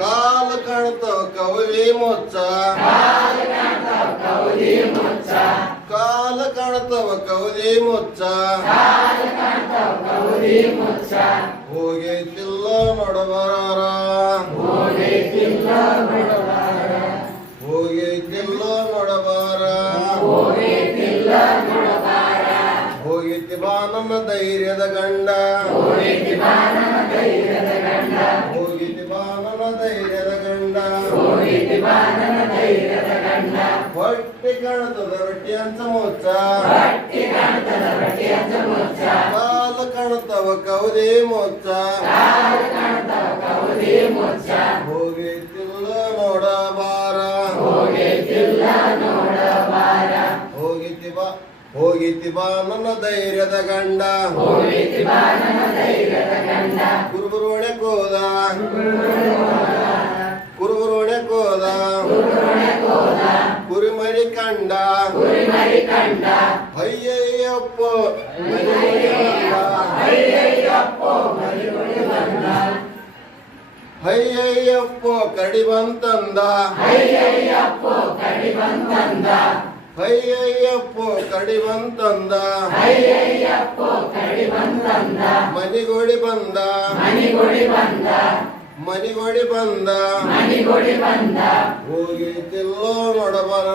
ಕಾಲ ಕಾಣ್ತಾವ ಕವಲಿ ಮುಚ್ಚ ಕಾಲ ಕಾಣ್ತಾವ ಕವಲಿ ಮುಚ್ಚ ಹೋಗೈತಿಲ್ಲ ನೋಡಬಾರ ಹೋಗೈತಿಲ್ಲ ನೋಡಬಾರ ಹೋಗಿತಿ ಬಾ ನನ್ನ ಧೈರ್ಯದ ಗಂಡ ಹೋಗಿತಿ ಬಾ ನನ್ನ ಧೈರ್ಯದ ಗಂಡ ಹೊಟ್ಟೆ ಕಾಣ್ತದ ರೊಟ್ಟಿ ಅಂತ ಮುಚ್ಚ ಕಾಲ ಕಾಣ್ತವ ಕೌದಿ ಮುಚ್ಚ ಹೋಗಿತಿಲ್ಲ ನೋಡಬಾರ ಹೋಗಿತಿ ಬಾ ನನ್ನ ಧೈರ್ಯದ ಗಂಡ ಕುರುಬುರೋಣೆ ಕೋದ ಕುರಿಮರಿ ಕಂಡ ಅಯ್ಯಯ್ಯಪ್ಪ ಅಯ್ಯಯ್ಯಪ್ಪ ಕಡಿ ಬಂತಂದ ಅಯ್ಯಯ್ಯಪ್ಪ ಕಡಿ ಬಂತಂದ ಮನಿಗೋಡಿ ಬಂದ ಹೋಗಿತಿಲ್ಲೋ ನೋಡಬಾರ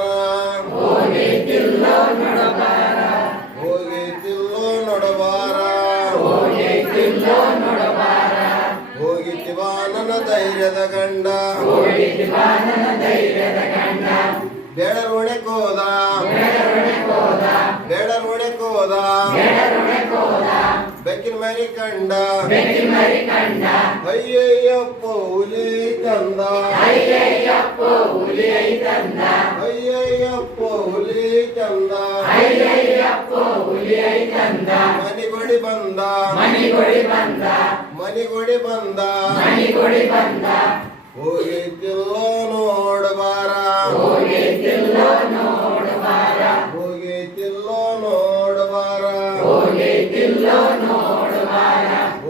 ಹೋಗಿತಿ ಬಾ ನನ್ನ ಧೈರ್ಯದ ಗಂಡ ಬೇಡರೋಣೆ ಕೋದ ಬೆಕ್ಕಿನ ಮರಿ ಕಂಡ ಅಯ್ಯಯ್ಯಪ್ಪ ಹುಲಿ ತಂದ ಮನಿಗೊಡಿ ಬಂದ ಹೋಗಿತಿಲ್ಲೋ ನೋಡಬಾರ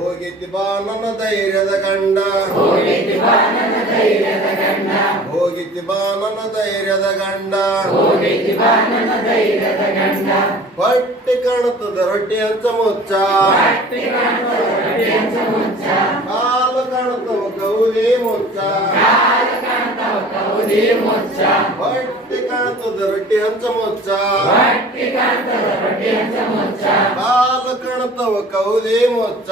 ಹೋಗಿತಿ ಬಾ ನನ್ನ ಧೈರ್ಯದ ಗಂಡ ಹೊಟ್ಟೆ ಕಾಣುತ್ತದ ರೊಟ್ಟಿ ಹಂಚ ಮುಚ್ಚ ಕಾಲು ಕಾಣುತ್ತವ ಕೌದಿ ಮುಚ್ಚ ಹೊಟ್ಟೆ ಕಾಣುತ್ತದ ರೊಟ್ಟಿ ಹಂಚ ಮುಚ್ಚ ಕಾಲು ಕಾಣುತ್ತವ ಕೌದಿ ಮುಚ್ಚ